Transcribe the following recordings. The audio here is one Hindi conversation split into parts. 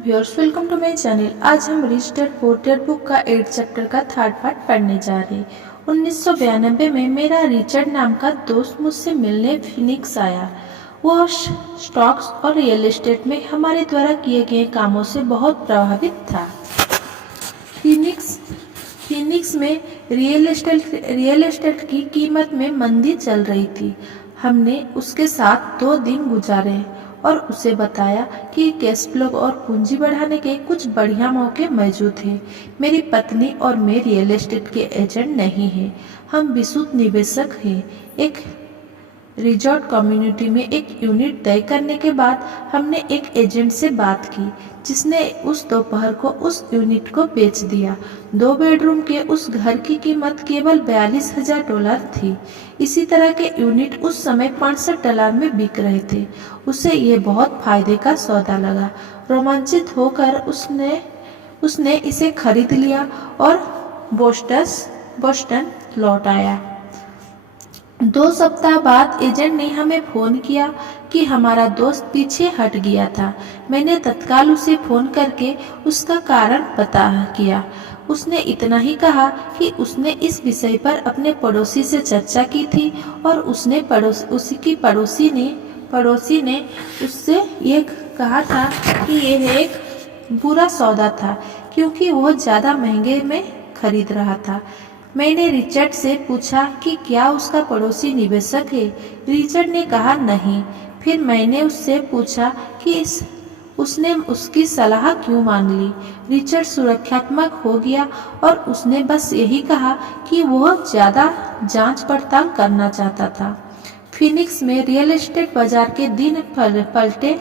Viewers, welcome to my channel. आज हम rich dad poor dad book का 8 चैप्टर का थर्ड पार्ट पढ़ने जा रहे हैं। 1992 में मेरा रिचर्ड नाम का दोस्त मुझसे मिलने फिनिक्स आया। वह स्टॉक्स और रियल एस्टेट में हमारे द्वारा किए गए कामों से बहुत प्रभावित था। फिनिक्स में रियल एस्टेट की कीमत में मंदी चल रही थी। हमने उसके साथ 2 दिन गुजारे और उसे बताया कि कैश फ्लो और पूंजी बढ़ाने के कुछ बढ़िया मौके मौजूद हैं। मेरी पत्नी और मैं रियल एस्टेट के एजेंट नहीं हैं, हम विशुद्ध निवेशक हैं। एक रिजॉर्ट कम्युनिटी में एक यूनिट तय करने के बाद हमने एक एजेंट से बात की, जिसने उस दोपहर को उस यूनिट को बेच दिया। 2 बेडरूम के उस घर की कीमत केवल $42,000 थी। इसी तरह के यूनिट उस समय $65 में बिक रहे थे। उसे ये बहुत फायदे का सौदा लगा। रोमांचित होकर उसने इसे खरीद लिया और बोस्टन लौट आया। 2 सप्ताह बाद एजेंट ने हमें फोन किया कि हमारा दोस्त पीछे हट गया था। मैंने तत्काल उसे फोन करके उसका कारण पता किया। उसने इतना ही कहा कि उसने इस विषय पर अपने पड़ोसी से चर्चा की थी और उसकी पड़ोसी ने उससे ये कहा था कि यह एक बुरा सौदा था, क्योंकि वह ज़्यादा महंगे में खरीद रहा था। मैंने रिचर्ड से पूछा कि क्या उसका पड़ोसी निवेशक है। रिचर्ड ने कहा नहीं। फिर मैंने उससे पूछा कि उसने उसकी सलाह क्यों मान ली। रिचर्ड सुरक्षात्मक हो गया और उसने बस यही कहा कि वह ज़्यादा जांच पड़ताल करना चाहता था। फिनिक्स में रियल एस्टेट बाजार के दिन पलटे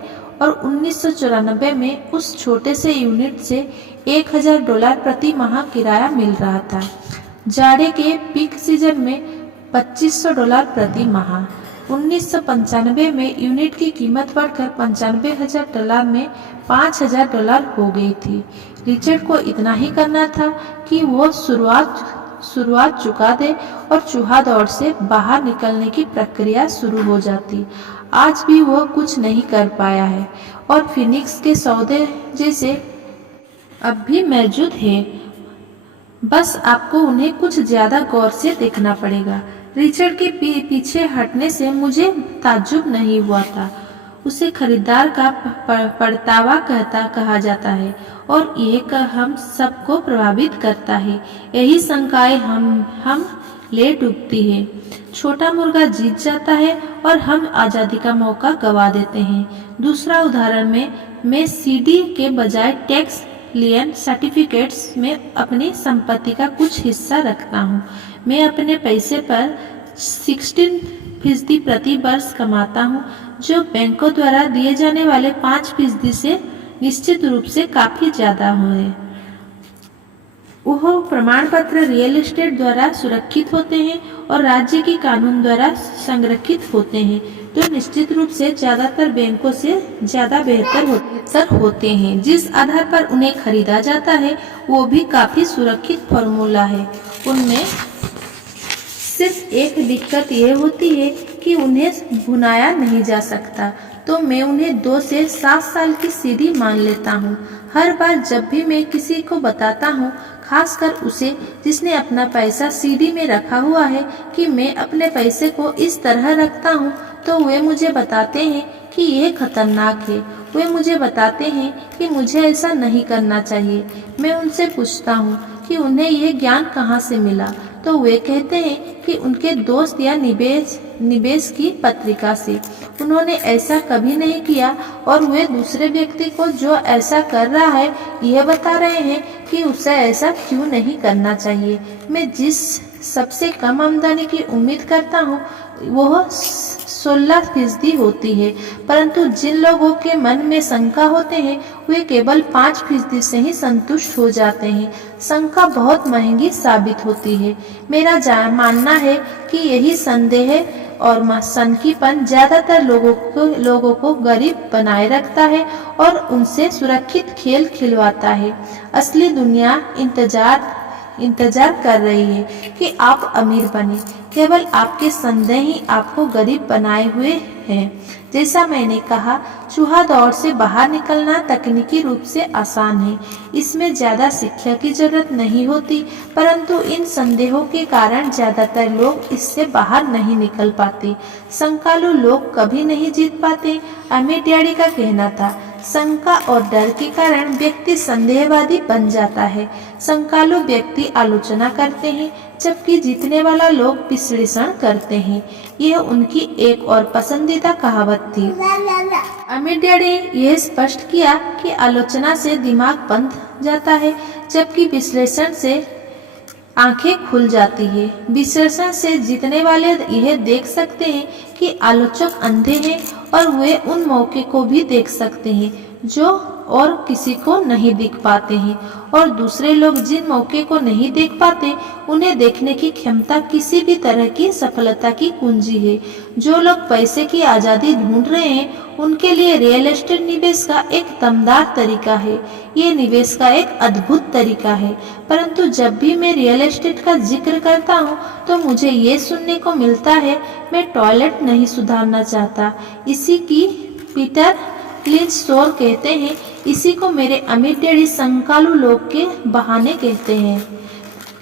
और 1994 में उस छोटे से यूनिट से $1,000 प्रति माह किराया मिल रहा था। जाड़े के पीक सीजन में $2,500 प्रति माह। 1995 में यूनिट की कीमत बढ़कर $95,000 में $5,000 हो गई थी। रिचर्ड को इतना ही करना था कि वो शुरुआत चुका दे और चूहा दौड़ से बाहर निकलने की प्रक्रिया शुरू हो जाती। आज भी वो कुछ नहीं कर पाया है और फिनिक्स के सौदे जैसे अब भी मौजूद है। बस आपको उन्हें कुछ ज्यादा गौर से देखना पड़ेगा। रिचर्ड के पीछे हटने से मुझे ताज्जुब नहीं हुआ था। उसे खरीदार का पड़तावा कहा जाता है और यह हम सबको प्रभावित करता है। यही शंकाएं हम ले डूबती है। छोटा मुर्गा जीत जाता है और हम आज़ादी का मौका गवा देते हैं। दूसरा उदाहरण में मैं सीडी के बजाय टैक्स लियन सर्टिफिकेट्स में अपनी संपत्ति का कुछ हिस्सा रखता हूँ। मैं अपने पैसे पर 16% प्रति वर्ष कमाता हूँ, जो बैंकों द्वारा दिए जाने वाले 5% से निश्चित रूप से काफी ज्यादा है। वह प्रमाण पत्र रियल एस्टेट द्वारा सुरक्षित होते हैं और राज्य की कानून द्वारा संरक्षित होते हैं, जो निश्चित रूप से ज्यादातर बैंकों से ज्यादा बेहतर होते हैं। जिस आधार पर उन्हें खरीदा जाता है वो भी काफी सुरक्षित फॉर्मूला है। उनमें सिर्फ एक दिक्कत यह होती है कि उन्हें भुनाया नहीं जा सकता, तो मैं उन्हें 2 से 7 साल की सीडी मान लेता हूँ। हर बार जब भी मैं किसी को बताता हूँ, खासकर उसे जिसने अपना पैसा सीडी में रखा हुआ है, कि मैं अपने पैसे को इस तरह रखता हूँ, तो वे मुझे बताते हैं कि यह खतरनाक है। वे मुझे बताते हैं कि मुझे ऐसा नहीं करना चाहिए। मैं उनसे पूछता हूँ कि उन्हें यह ज्ञान कहाँ से मिला, तो वे कहते हैं कि उनके दोस्त या निवेश की पत्रिका से। उन्होंने ऐसा कभी नहीं किया और वे दूसरे व्यक्ति को जो ऐसा कर रहा है यह बता रहे हैं कि उसे ऐसा क्यों नहीं करना चाहिए। मैं जिस सबसे कम आमदनी की उम्मीद करता हूँ वह 16% होती है, परंतु जिन लोगों के मन में शंका होते हैं वे केवल 5% से ही संतुष्ट हो जाते हैं। शंका बहुत महंगी साबित होती है। मेरा मानना है कि यही संदेह और सनकीपन ज्यादातर लोगों को गरीब बनाए रखता है और उनसे सुरक्षित खेल खिलवाता है। असली दुनिया इंतजार कर रही है कि आप अमीर बने। केवल आपके संदेह ही आपको गरीब बनाए हुए हैं। जैसा मैंने कहा, चूहा दौड़ से बाहर निकलना तकनीकी रूप से आसान है। इसमें ज्यादा शिक्षा की जरूरत नहीं होती, परंतु इन संदेहों के कारण ज्यादातर लोग इससे बाहर नहीं निकल पाते। संकालू लोग कभी नहीं जीत पाते, अमीर डैडी का कहना था। शंका और डर के कारण व्यक्ति संदेहवादी बन जाता है। संकालू व्यक्ति आलोचना करते हैं, जबकि जीतने वाला लोग विश्लेषण करते हैं। यह उनकी एक और पसंदीदा कहावत थी। अमीर डैडी ने यह स्पष्ट किया कि आलोचना से दिमाग बंद जाता है, जबकि विश्लेषण से आंखें खुल जाती है। विश्लेषण से जीतने वाले यह देख सकते हैं कि आलोचक अंधे हैं और वे उन मौके को भी देख सकते हैं जो और किसी को नहीं दिख पाते हैं, और दूसरे लोग जिन मौके को नहीं देख पाते उन्हें देखने की क्षमता किसी भी तरह की सफलता की कुंजी है। जो लोग पैसे की आजादी ढूंढ रहे हैं उनके लिए रियल एस्टेट निवेश का एक दमदार तरीका है। ये निवेश का एक अद्भुत तरीका है, परंतु जब भी मैं रियल एस्टेट का जिक्र करता हूँ तो मुझे ये सुनने को मिलता है, मैं टॉयलेट नहीं सुधारना चाहता। इसी की पीटर लिंच शोर कहते हैं, इसी को मेरे अमीर डैडी संकालू लोग के बहाने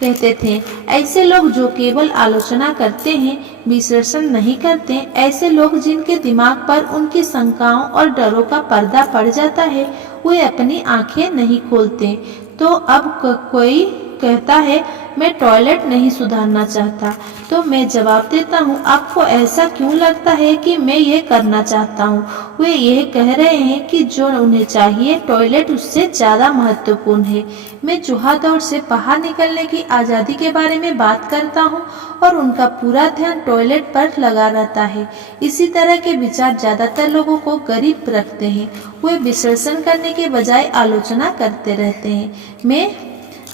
कहते थे। ऐसे लोग जो केवल आलोचना करते हैं, विश्लेषण नहीं करते, ऐसे लोग जिनके दिमाग पर उनकी शंकाओं और डरों का पर्दा पड़ जाता है, वे अपनी आंखें नहीं खोलते। तो अब कोई कहता है मैं टॉयलेट नहीं सुधारना चाहता, तो मैं जवाब देता हूँ, आपको ऐसा क्यों लगता है कि मैं ये करना चाहता हूँ? वे यह कह रहे हैं कि जो उन्हें चाहिए टॉयलेट उससे ज्यादा महत्वपूर्ण है। मैं चूहा दौड़ से बाहर निकलने की आजादी के बारे में बात करता हूँ और उनका पूरा ध्यान टॉयलेट पर लगा रहता है। इसी तरह के विचार ज्यादातर लोगों को गरीब रखते हैं। वे विश्लेषण करने के बजाय आलोचना करते रहते हैं। मैं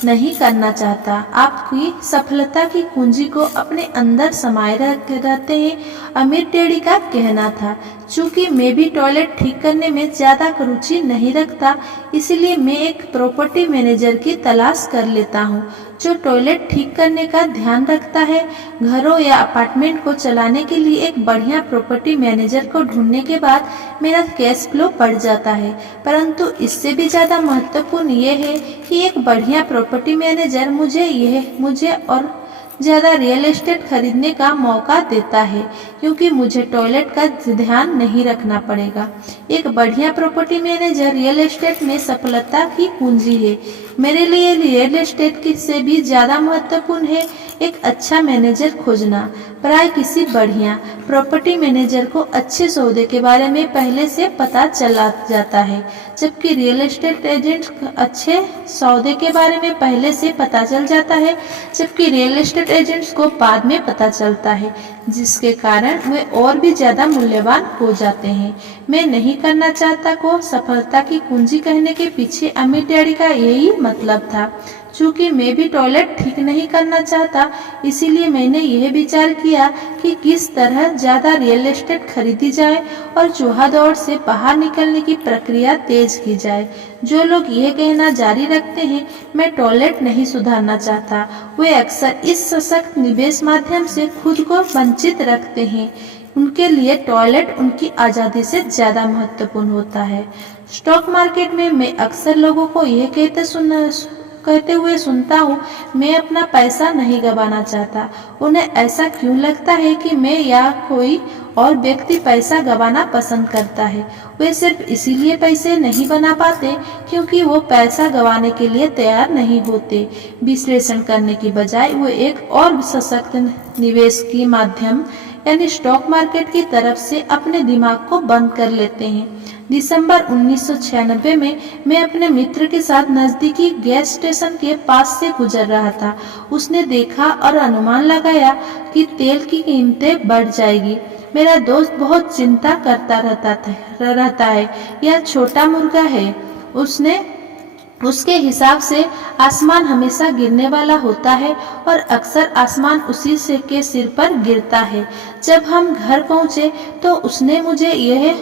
नहीं करना चाहता। आपकी सफलता की कुंजी को अपने अंदर समाये रहते हैं, अमीर डैडी का कहना था। चूंकि मैं भी टॉयलेट ठीक करने में ज्यादा रुचि नहीं रखता, इसलिए मैं एक प्रॉपर्टी मैनेजर की तलाश कर लेता हूँ जो टॉयलेट ठीक करने का ध्यान रखता है। घरों या अपार्टमेंट को चलाने के लिए एक बढ़िया प्रॉपर्टी मैनेजर को ढूंढने के बाद मेरा कैश फ्लो बढ़ जाता है, परंतु इससे भी ज्यादा महत्वपूर्ण ये है कि एक बढ़िया प्रॉपर्टी मैनेजर मुझे और ज्यादा रियल एस्टेट खरीदने का मौका देता है, क्योंकि मुझे टॉयलेट का ध्यान नहीं रखना पड़ेगा। एक बढ़िया प्रॉपर्टी मैनेजर रियल एस्टेट में सफलता की कुंजी है। मेरे लिए रियल एस्टेट से भी ज्यादा महत्वपूर्ण है एक अच्छा मैनेजर खोजना। प्राय किसी बढ़िया प्रॉपर्टी मैनेजर को अच्छे सौदे के बारे में पहले से पता चला जाता है, जबकि रियल एस्टेट एजेंट अच्छे सौदे के बारे में पहले से पता चल जाता है, जबकि रियल एस्टेट एजेंट्स को बाद में पता चलता है, जिसके कारण वे और भी ज्यादा मूल्यवान हो जाते हैं। मैं नहीं करना चाहता को सफलता की कुंजी कहने के पीछे अमीर डैडी का यही मतलब था। चूंकि मैं भी टॉयलेट ठीक नहीं करना चाहता, इसीलिए मैंने यह विचार किया कि किस तरह ज्यादा रियल एस्टेट खरीदी जाए और चूहा दौड़ से बाहर निकलने की प्रक्रिया तेज की जाए। जो लोग यह कहना जारी रखते हैं मैं टॉयलेट नहीं सुधारना चाहता, वे अक्सर इस सशक्त निवेश माध्यम से खुद को वंचित रखते हैं। उनके लिए टॉयलेट उनकी आजादी से ज्यादा महत्वपूर्ण होता है। स्टॉक मार्केट में मैं अक्सर लोगों को यह कहते हुए सुनता हूँ, मैं अपना पैसा नहीं गंवाना चाहता। उन्हें ऐसा क्यों लगता है कि मैं या कोई और व्यक्ति पैसा गंवाना पसंद करता है? वे सिर्फ इसीलिए पैसे नहीं बना पाते क्योंकि वो पैसा गंवाने के लिए तैयार नहीं होते। विश्लेषण करने की बजाय वो एक और सशक्त निवेश की माध्यम यानी स्टॉक मार्केट की तरफ से अपने दिमाग को बंद कर लेते हैं। दिसंबर 1996 में मैं अपने मित्र के साथ नजदीकी गैस स्टेशन के पास से गुजर रहा था। उसने देखा और अनुमान लगाया कि तेल की कीमतें बढ़ जाएगी। मेरा दोस्त बहुत चिंता करता रहता है, यह छोटा मुर्गा है। उसके हिसाब से आसमान हमेशा गिरने वाला होता है और अक्सर आसमान उसी से के सिर पर गिरता है। जब हम घर पहुंचे तो उसने मुझे यह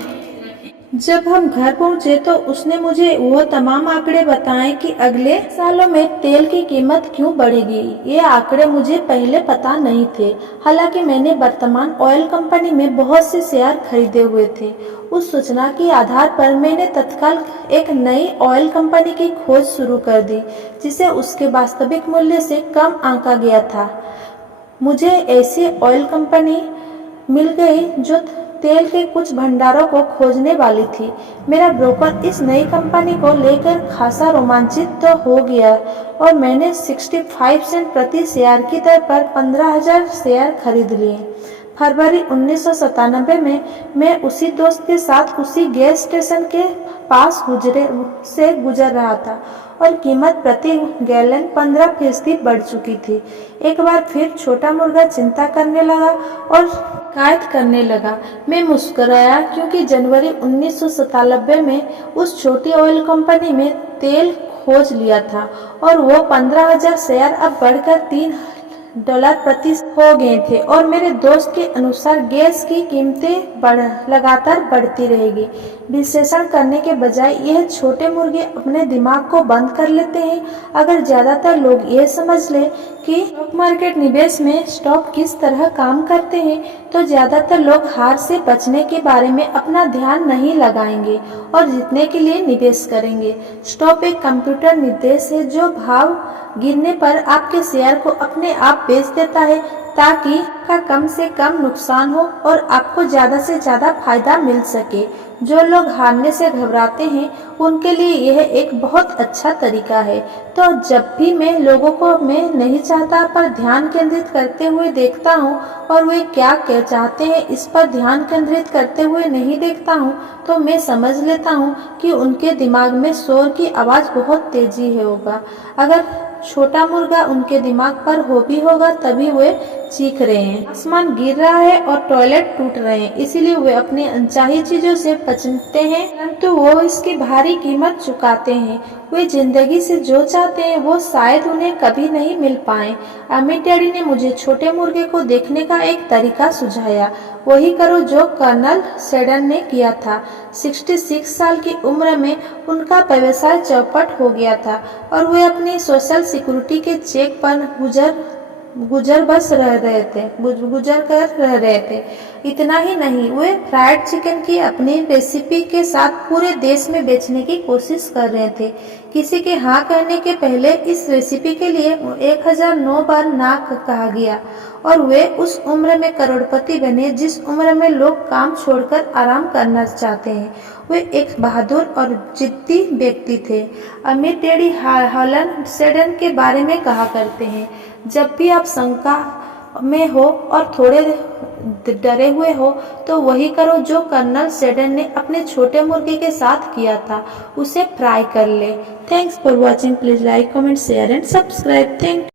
जब हम घर पहुंचे तो उसने मुझे वो तमाम आंकड़े बताए कि अगले सालों में तेल की कीमत क्यों बढ़ेगी। ये आंकड़े मुझे पहले पता नहीं थे। हालांकि मैंने वर्तमान ऑयल कंपनी में बहुत से शेयर खरीदे हुए थे। उस सूचना के आधार पर मैंने तत्काल एक नई ऑयल कंपनी की खोज शुरू कर दी, जिसे उसके वास्तविक मूल्य से कम आंका गया था। मुझे ऐसी ऑयल कंपनी मिल गई जो तेल के कुछ भंडारों को खोजने वाली थी। मेरा ब्रोकर इस नई कंपनी को लेकर खासा रोमांचित तो हो गया और मैंने 65 सेंट प्रति शेयर की दर पर 15,000 शेयर खरीद लिए। फरवरी 1997 में मैं उसी दोस्त के साथ उसी गैस स्टेशन के पास गुजर रहा था और कीमत प्रति गैलन 15% बढ़ चुकी थी। एक बार फिर छोटा मुर्गा चिंता करने लगा और शिकायत करने लगा। मैं मुस्कुराया क्योंकि जनवरी 1997 में उस छोटी ऑयल कंपनी में तेल खोज लिया था और वो 15,000 शेयर अब बढ़कर $3 प्रति हो गए थे और मेरे दोस्त के अनुसार गैस की कीमतें लगातार बढ़ती रहेगी। विश्लेषण करने के बजाय यह छोटे मुर्गे अपने दिमाग को बंद कर लेते हैं। अगर ज्यादातर लोग यह समझ ले कि स्टॉक मार्केट निवेश में स्टॉक किस तरह काम करते हैं, तो ज्यादातर लोग हार से बचने के बारे में अपना ध्यान नहीं लगाएंगे और जीतने के लिए निवेश करेंगे। स्टॉक एक कंप्यूटर निर्देश है जो भाव गिरने पर आपके शेयर को अपने आप बेच देता है ताकि आपका कम से कम नुकसान हो और आपको ज्यादा से ज्यादा फायदा मिल सके। जो लोग हारने से घबराते हैं उनके लिए यह एक बहुत अच्छा तरीका है। तो जब भी मैं लोगों को मैं नहीं चाहता पर ध्यान केंद्रित करते हुए देखता हूँ और वे क्या चाहते हैं इस पर ध्यान केंद्रित करते हुए नहीं देखता हूँ, तो मैं समझ लेता हूँ कि उनके दिमाग में शोर की आवाज़ बहुत तेजी है होगा। अगर छोटा मुर्गा उनके दिमाग पर हो भी होगा तभी वे चीख रहे हैं। आसमान गिर रहा है और टॉयलेट टूट रहे हैं, इसीलिए वे अपनी अनचाही चीजों से बचते हैं, परंतु वो इसकी भारी कीमत चुकाते हैं। वे जिंदगी से जो चाहते हैं वो शायद उन्हें कभी नहीं मिल पाए। अमित डैडी ने मुझे छोटे मुर्गे को देखने का एक तरीका सुझाया। वही करो जो कर्नल सेडन ने किया था। 66 साल की उम्र में उनका व्यवसाय चौपट हो गया था और वे अपनी सोशल सिक्योरिटी के चेक पर गुजर कर रह रहे थे। इतना ही नहीं, वे फ्राइड चिकन की अपनी रेसिपी के साथ पूरे देश में बेचने की कोशिश कर रहे थे। किसी के हाँ कहने के पहले इस रेसिपी के लिए 1009 बार ना कहा गया और वे उस उम्र में करोड़पति बने जिस उम्र में लोग काम छोड़कर आराम करना चाहते हैं। वे एक बहादुर और जिद्दी व्यक्ति थे। अमित डैडी हॉलैंड सेडन के बारे में कहा करते हैं, जब भी आप शंका में हो और थोड़े डरे हुए हो तो वही करो जो कर्नल सेडन ने अपने छोटे मुर्गे के साथ किया था, उसे फ्राई कर ले। Thanks for watching. Please like, comment, share and subscribe. Thank